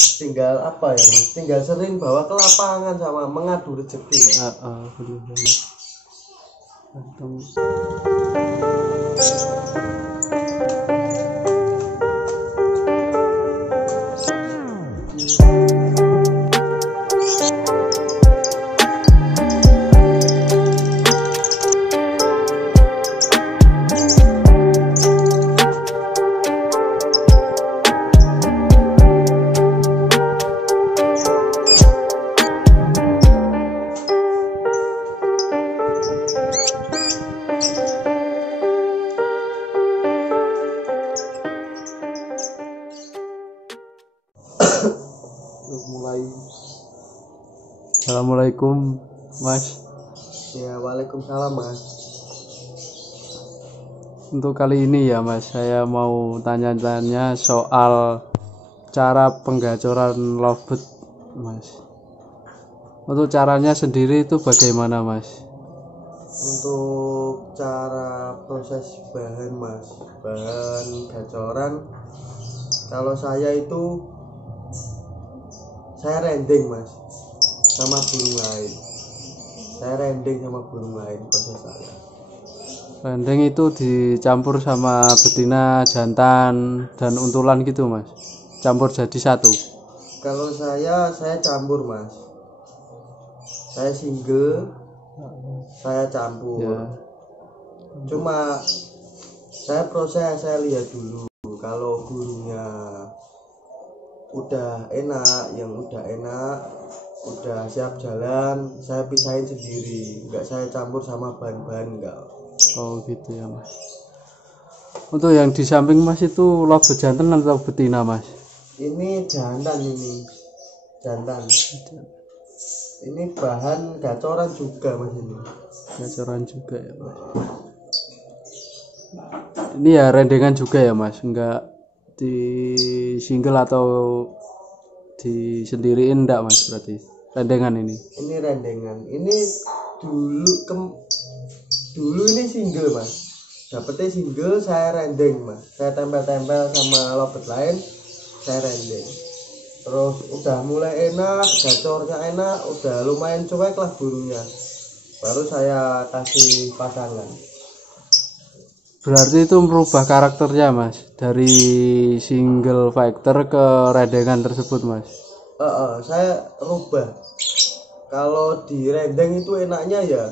tinggal apa ya mas, tinggal sering bawa ke lapangan sama mengadu rezeki mas. Benar banget. Mulai. Assalamualaikum mas. Ya waalaikumsalam mas. Untuk kali ini ya mas, saya mau tanya-tanya soal cara penggacoran lovebird mas. Untuk caranya sendiri itu bagaimana mas? Untuk cara proses bahan mas, bahan gacoran, kalau saya itu saya rending mas sama burung lain. Saya rending sama burung lain proses saya. Rendeng itu dicampur sama betina, jantan, dan untulan gitu mas, campur jadi satu. Kalau saya campur mas. Saya single, saya campur Ya. Cuma saya proses, saya lihat dulu kalau burungnya udah enak, yang udah enak, udah siap jalan, saya pisahin sendiri, enggak saya campur sama bahan-bahan, enggak. Oh gitu ya mas. Untuk yang di samping mas itu lovebird jantan atau betina mas? Ini jantan, ini jantan. Ini bahan gacoran juga mas, ini Gacoran juga ya mas. Ini ya rendengan juga ya mas, enggak di single atau disendiriin enggak mas, berarti rendengan ini. Ini rendengan. Ini dulu ini single mas, dapetnya single, saya rendeng mas, saya tempel-tempel sama lovebird lain, saya rendeng. Terus udah mulai enak, gacornya enak, udah lumayan cuek lah burungnya, baru saya kasih pasangan. Berarti itu merubah karakternya mas, dari single factor ke rendengan tersebut mas. Saya rubah. Kalau di rendeng itu enaknya ya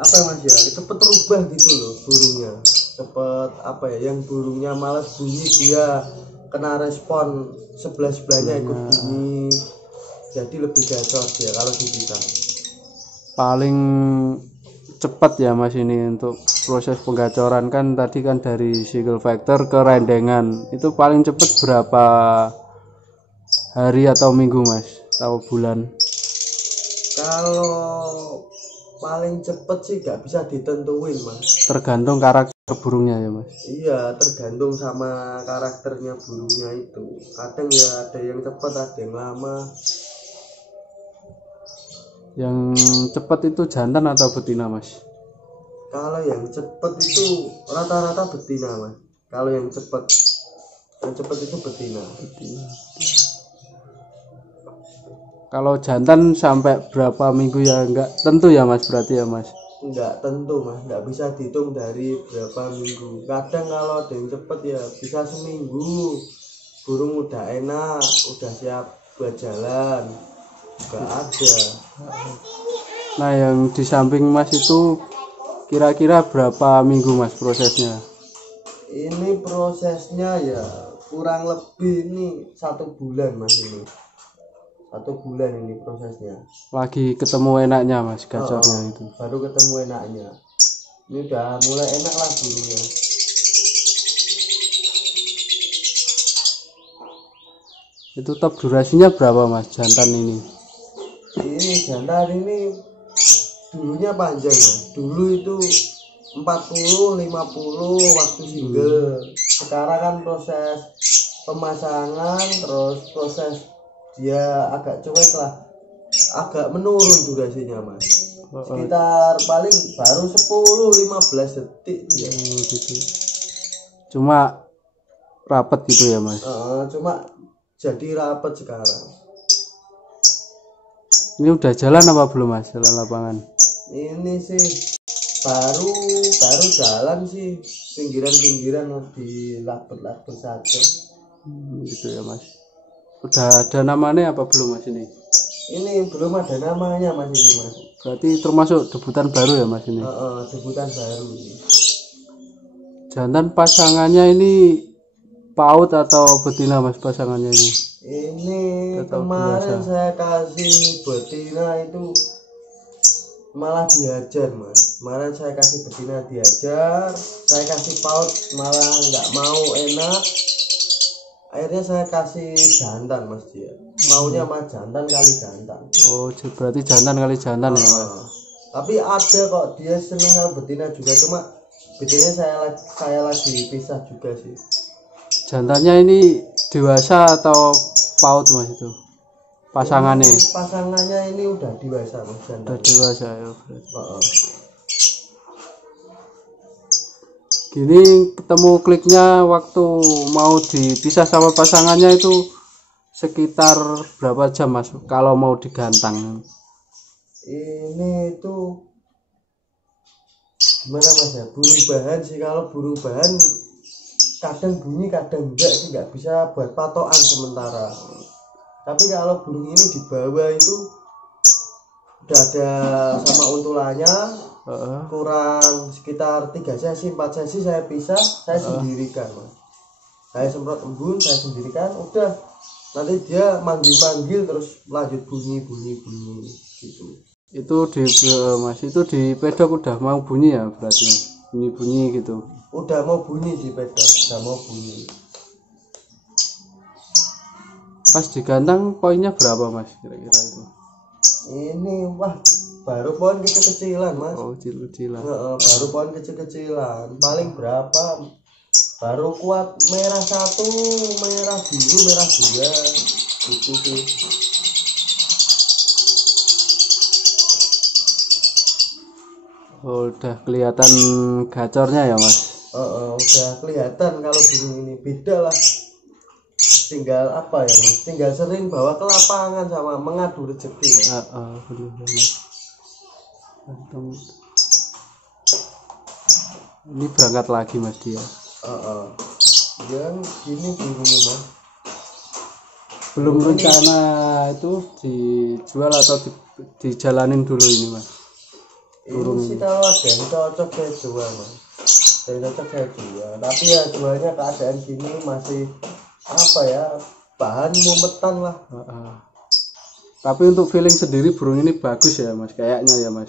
apa mas ya, cepet rubah gitu loh burungnya, cepet apa ya, yang burungnya malas bunyi dia kena respon sebelahnya ikut bunyi, jadi lebih gacor dia kalau dipisah. Paling cepat ya mas ini untuk proses penggacoran, kan tadi kan dari single factor ke rendengan itu paling cepat berapa hari atau minggu mas, atau bulan? Kalau paling cepet sih gak bisa ditentuin mas, Tergantung karakter burungnya ya mas. iya tergantung sama karakternya burungnya itu, kadang ya ada yang cepet, ada yang lama. Yang cepat itu jantan atau betina mas? Kalau yang cepet itu rata-rata betina mas. Kalau yang cepet itu betina. Kalau jantan sampai berapa minggu ya enggak tentu ya mas, berarti ya mas? Enggak tentu mas, enggak bisa dihitung dari berapa minggu. Kadang kalau ada yang cepet ya bisa seminggu, burung udah enak, udah siap buat jalan, enggak ada. Nah yang di samping mas itu kira-kira berapa minggu mas prosesnya? Ini prosesnya ya kurang lebih ini 1 bulan mas, ini 1 bulan ini prosesnya. Lagi ketemu enaknya mas gacornya itu? Baru ketemu enaknya. Ini udah mulai enak lah burungnya. Itu top durasinya berapa mas jantan ini? Ini jantan ini dulunya panjang mas. Dulu itu 40-50 waktu single. Sekarang kan proses pemasangan, terus proses dia agak cuek lah, agak menurun durasinya mas. Sekitar paling baru 10-15 detik dia. Gitu. Cuma rapet gitu ya mas? Cuma jadi rapet sekarang. Ini udah jalan apa belum mas, jalan lapangan? Ini sih baru jalan sih, pinggiran di labet saja. Gitu ya mas. Udah ada namanya apa belum mas ini? Ini belum ada namanya mas ini mas. Berarti termasuk debutan baru ya mas ini? Debutan baru. Jantan pasangannya ini PAUD atau betina mas pasangannya ini? Ini Atau kemarin biasa? saya kasih betina itu malah dihajar mas. Kemarin saya kasih betina dihajar, saya kasih PAUD malah nggak mau, enak. Akhirnya saya kasih jantan mas, dia maunya mah jantan kali jantan. Oh berarti jantan kali jantan ya mas? Tapi ada kok dia seneng sama betina juga, cuma betinanya saya lagi pisah juga sih. Jantannya ini dewasa atau PAUD mas itu? Pasangannya? Pasangannya ini udah dewasa mas, jantan. Udah dewasa ya berarti. Gini ketemu kliknya waktu mau dipisah sama pasangannya itu sekitar berapa jam mas kalau mau digantang? Ini itu gimana mas ya, burung bahan sih. Kalau burung bahan kadang bunyi kadang enggak sih, nggak bisa buat patokan sementara. Tapi kalau burung ini di bawah itu udah ada sama untulannya, kurang sekitar 3 sesi 4 sesi saya pisah, saya sendirikan mas. Saya semprot embun, saya sendirikan, udah nanti dia manggil terus lanjut bunyi gitu. Itu di mas itu di pedok udah mau bunyi ya berarti mas? Bunyi gitu. Udah mau bunyi di pedok, udah mau bunyi. Pas digantang poinnya berapa mas kira-kira itu? Ini wah baru pohon kecil-kecilan mas. Oh kecil-kecilan. Baru pohon kecil-kecilan, paling berapa, baru kuat merah 1, merah biru, merah 2 gitu sih. Oh, udah kelihatan gacornya ya mas? Udah kelihatan kalau burung ini beda lah. Tinggal apa ya mas, tinggal sering bawa ke lapangan sama mengadu rezeki mas. Benar. Ini berangkat lagi mas dia. Yang gini burungnya mas. Belum rencana itu dijual atau dijalanin dulu ini mas? Ini sih kalau ada yang cocok saya jual mas, tapi ya jualnya keadaan gini masih apa ya, bahan mumetan lah. Tapi untuk feeling sendiri burung ini bagus ya mas, kayaknya ya mas.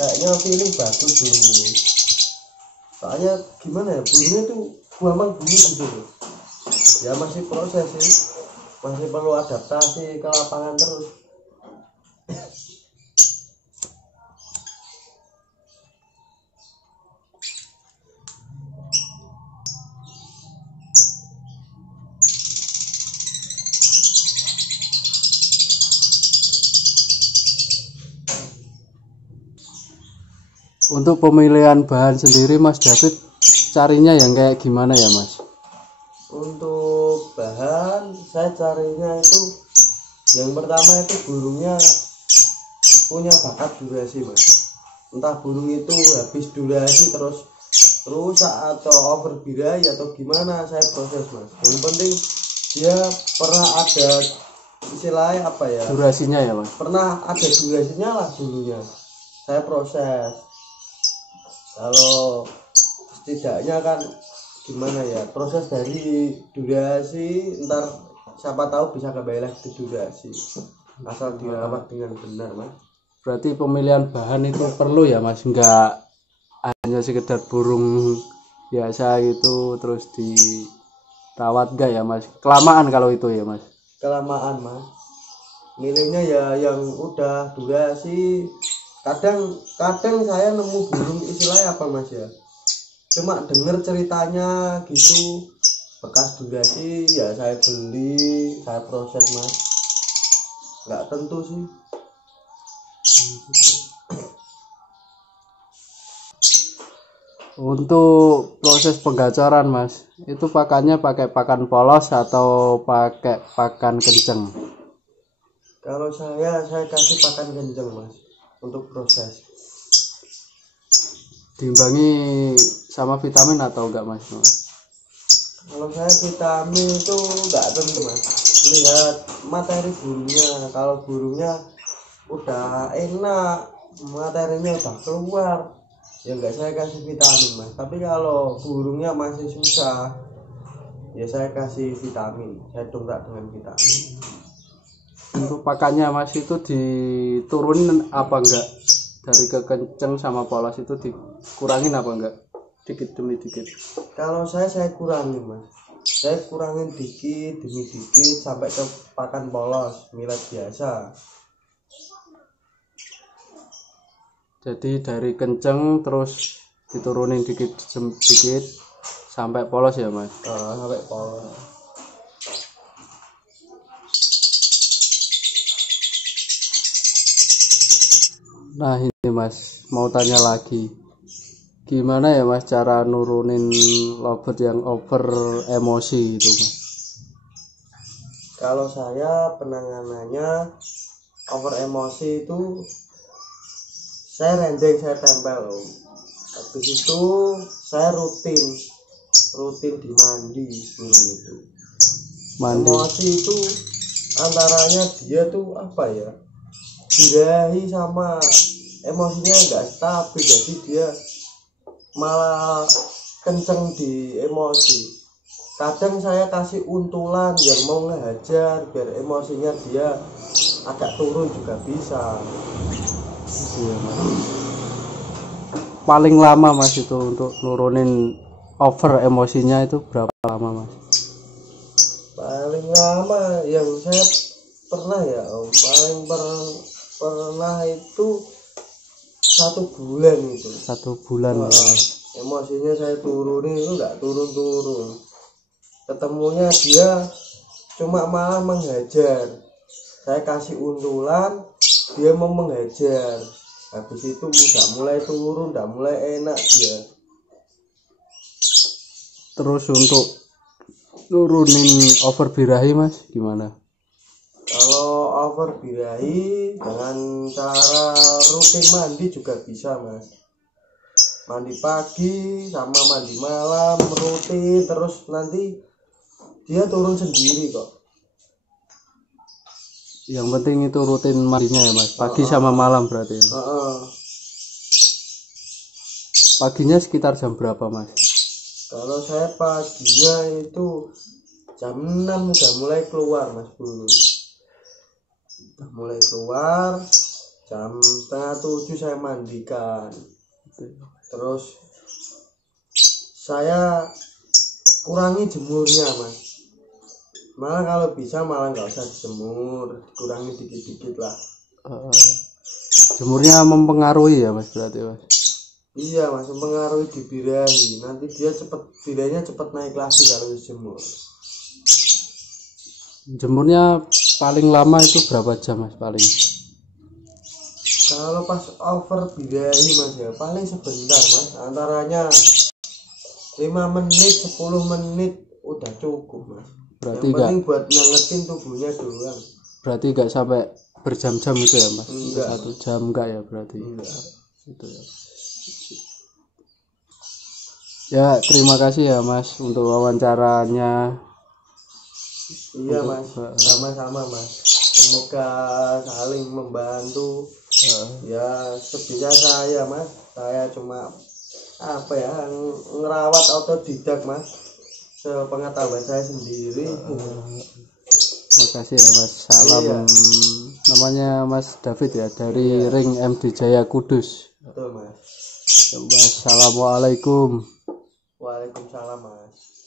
Kayaknya feeling bagus burung ini, soalnya gimana ya, burungnya tuh memang bunyi gitu loh. Ya masih proses sih, masih perlu adaptasi ke lapangan terus. Untuk pemilihan bahan sendiri mas David carinya yang kayak gimana ya mas? Untuk bahan saya carinya itu yang pertama itu burungnya punya bakat durasi mas. Entah burung itu habis durasi terus rusak atau over birahi atau gimana, saya proses mas. Yang penting dia pernah ada istilahnya apa ya, durasinya ya mas? Pernah ada durasinya lah dulunya, saya proses. Kalau setidaknya kan gimana ya, proses dari durasi, ntar siapa tahu bisa kembali lagi ke durasi asal dirawat dengan benar mas. Berarti pemilihan bahan itu perlu ya mas, enggak hanya sekedar burung biasa gitu terus dirawat enggak ya mas? Kelamaan kalau itu ya mas? Kelamaan mas, milihnya ya yang udah durasi. Kadang saya nemu burung istilahnya apa mas ya, cuma denger ceritanya gitu, bekas durasi ya saya beli, saya proses mas, nggak tentu sih. Untuk proses penggacoran mas, itu pakannya pakai pakan polos atau pakai pakan kenceng? Kalau saya kasih pakan kenceng mas untuk proses. Diimbangi sama vitamin atau enggak mas? Kalau saya vitamin itu enggak tentu mas, lihat materi burungnya. Kalau burungnya udah enak, materinya udah keluar, ya enggak saya kasih vitamin mas. Tapi kalau burungnya masih susah, ya saya kasih vitamin, saya dongkrak dengan vitamin. Untuk pakannya mas itu diturunin apa enggak? Dari kekenceng sama polos itu dikurangin apa enggak? Dikit demi dikit. Kalau saya kurangin mas, saya kurangin dikit demi dikit sampai ke pakan polos millet biasa. Jadi dari kenceng terus diturunin dikit dikit sampai polos ya mas? Sampai polos. Nah ini mas, mau tanya lagi, gimana ya mas cara nurunin lovebird yang over emosi itu mas? Kalau saya penanganannya over emosi itu saya rendeng, saya tempel. Habis itu saya rutin dimandi burung itu. Mandi. Emosi itu antaranya dia tuh apa ya, birahi sama emosinya nggak stabil, jadi dia malah kenceng di emosi. Kadang saya kasih untulan yang mau ngehajar biar emosinya dia agak turun juga bisa. Iya, mas. Paling lama mas itu untuk nurunin over emosinya itu berapa lama mas? Paling lama yang saya pernah ya pernah itu 1 bulan itu. 1 bulan. Emosinya saya turunin itu nggak turun. Ketemunya dia cuma malah menghajar. Saya kasih untulan, dia mau menghajar. Habis itu udah mulai turun, udah mulai enak dia. Terus untuk nurunin over birahi mas gimana? Kalau over birahi dengan cara rutin mandi juga bisa mas. Mandi pagi sama mandi malam rutin, terus nanti dia turun sendiri kok. Yang penting itu rutin mandinya ya mas, pagi sama malam berarti ya? Paginya sekitar jam berapa mas? Kalau saya paginya itu jam 6 udah mulai keluar mas bro. Udah mulai keluar, jam 6:30 saya mandikan. Terus saya kurangi jemurnya mas. Malah kalau bisa malah nggak usah dijemur, dikurangi dikit-dikit lah. Jemurnya mempengaruhi ya mas berarti mas? Iya mas, mempengaruhi di birahi. Nanti dia birahinya cepet naik lagi kalau dijemur. Jemurnya paling lama itu berapa jam mas paling? Kalau pas over birahi mas ya paling sebentar mas, antaranya 5 menit 10 menit udah cukup mas. Berarti yang penting buat nyangetin tubuhnya doang. Berarti nggak sampai berjam-jam itu ya mas? Enggak. 1 jam enggak ya berarti? Enggak. Itu ya. Ya terima kasih ya mas untuk wawancaranya. Iya mas, sama-sama mas. Semoga saling membantu. Ya sebisa saya mas, saya cuma apa ya, ngerawat otodidak mas, sepengetahuan saya sendiri. Terima kasih ya mas. Salam. Iya. Namanya mas David ya dari Ring MD Jaya Kudus. Betul mas. Assalamualaikum. Waalaikumsalam mas.